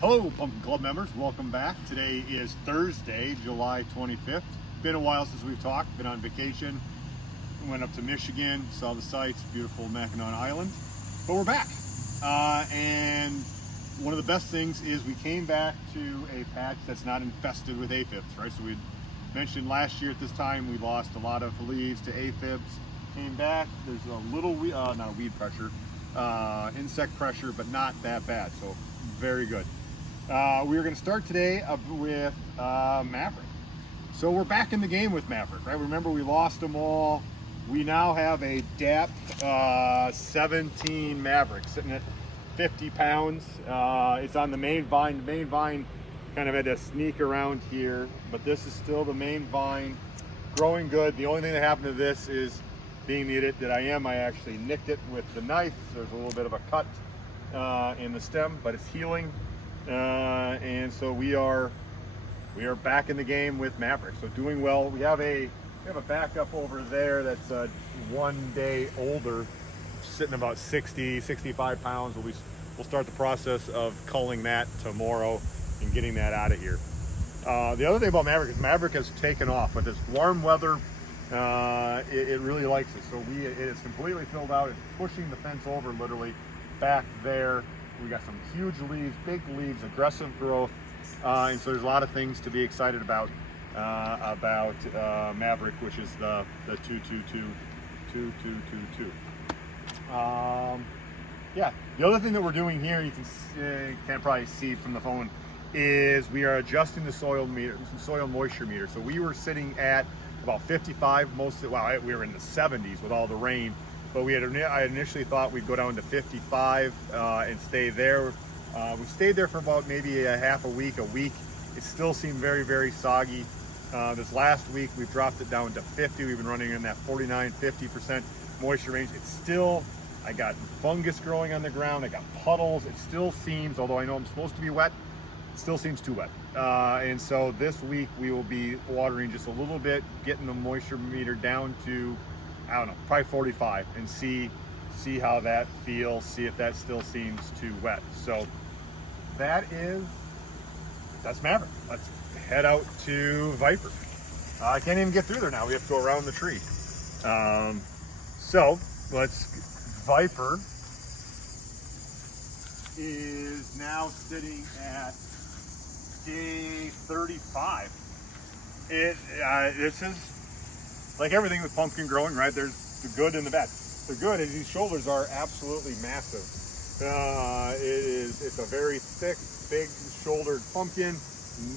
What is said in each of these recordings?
Hello, Pumpkin Club members. Welcome back. Today is Thursday, July 25th. Been a while since we've talked. Been on vacation. Went up to Michigan, saw the sights, beautiful Mackinac Island. But we're back. And one of the best things is we came back to a patch that's not infested with aphids, right? So we mentioned last year at this time we lost a lot of leaves to aphids. Came back. There's a little, not weed pressure, insect pressure, but not that bad. So very good. We are going to start today with Maverick. So we're back in the game with Maverick, right? Remember, we lost them all. We now have a DAP 17 Maverick sitting at 50 pounds. It's on the main vine. The main vine kind of had to sneak around here, but this is still the main vine, growing good. The only thing that happened to this is, being the idiot that I am, I actually nicked it with the knife. There's a little bit of a cut in the stem, but it's healing. And so we are back in the game with Maverick. So doing well. We have a backup over there that's 1 day older, sitting about 65 pounds. We'll start the process of culling that tomorrow and getting that out of here. The other thing about Maverick is Maverick has taken off with this warm weather. It really likes it. So it is completely filled out. It's pushing the fence over literally back there. We got some huge leaves, big leaves, aggressive growth, and so there's a lot of things to be excited about Maverick, which is the 2222. Yeah. The other thing that we're doing here, you can't probably see from the phone, is we are adjusting the soil moisture meter. So we were sitting at about 55 we were in the 70s with all the rain. But I initially thought we'd go down to 55 and stay there. We stayed there for about maybe a week. It still seemed very, very soggy. This last week, we've dropped it down to 50. We've been running in that 49-50% moisture range. I got fungus growing on the ground. I got puddles. It still seems, although I know I'm supposed to be wet, it still seems too wet. And so this week, we will be watering just a little bit, getting the moisture meter down to, I don't know, probably 45, and see how that feels, see if that still seems too wet. So that's Maverick. Let's head out to Viper. I can't even get through there now. We have to go around the tree. Viper is now sitting at day 35. This is like everything with pumpkin growing, right? There's the good and the bad. The good is these shoulders are absolutely massive. It's a very thick, big shouldered pumpkin.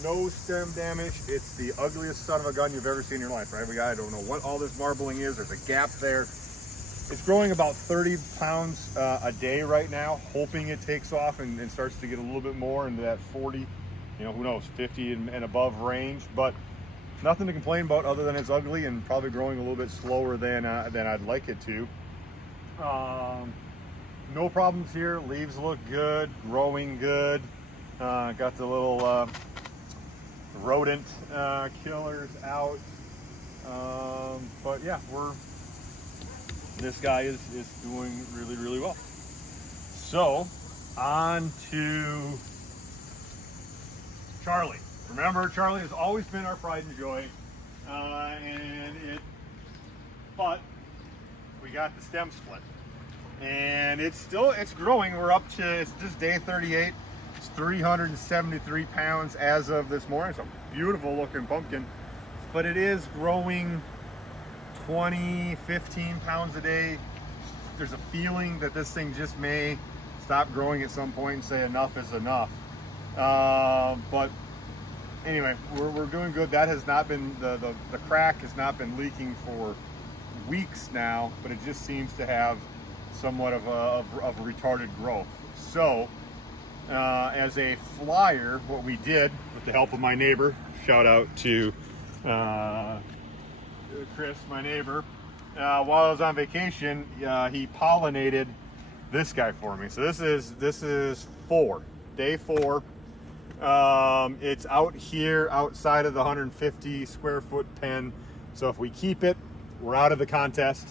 No stem damage. It's the ugliest son of a gun you've ever seen in your life, right? I don't know what all this marbling is. There's a gap there. It's growing about 30 pounds a day right now, hoping it takes off and starts to get a little bit more into that 40, who knows, 50 and above range. But nothing to complain about other than it's ugly and probably growing a little bit slower than I'd like it to. No problems here. Leaves look good, growing good. Got the little rodent killers out. But yeah, this guy is doing really, really well. So on to Charlie. Remember, Charlie has always been our pride and joy, but we got the stem split, and it's growing. We're up to, it's just day 38. It's 373 pounds as of this morning. It's a beautiful looking pumpkin, but it is growing 15 pounds a day. There's a feeling that this thing just may stop growing at some point and say enough is enough. But anyway, we're doing good. That has not been, the crack has not been leaking for weeks now, but it just seems to have somewhat of a retarded growth. So as a flyer, what we did with the help of my neighbor, shout out to Chris, my neighbor, while I was on vacation, he pollinated this guy for me. So this is day 4. It's out here outside of the 150 square foot pen. So if we keep it, we're out of the contest.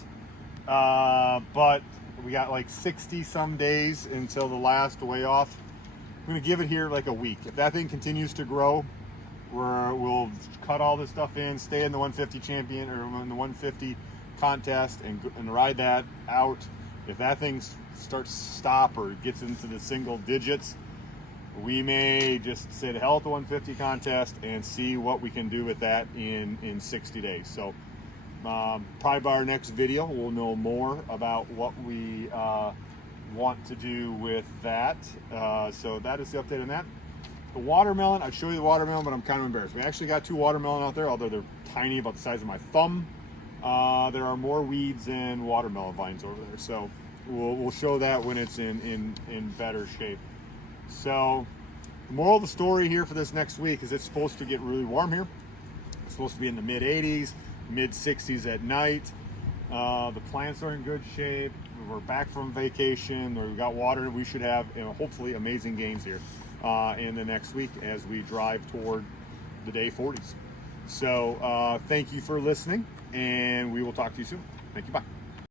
But we got like 60 some days until the last weigh off. I'm going to give it here like a week. If that thing continues to grow, we'll cut all this stuff in, stay in the 150 champion or in the 150 contest and ride that out. If that thing starts to stop or gets into the single digits, we may just say the hell at the 150 contest and see what we can do with that in 60 days. So probably by our next video, we'll know more about what we want to do with that. So that is the update on that. The watermelon, I'd show you the watermelon, but I'm kind of embarrassed. We actually got 2 watermelon out there, although they're tiny, about the size of my thumb. There are more weeds than watermelon vines over there. So we'll show that when it's in better shape. So the moral of the story here for this next week is it's supposed to get really warm here. It's supposed to be in the mid 80s, mid 60s at night. The plants are in good shape. We're back from vacation. We've got water. We should have, hopefully, amazing gains here in the next week as we drive toward the day 40s. So thank you for listening, and we will talk to you soon. Thank you. Bye.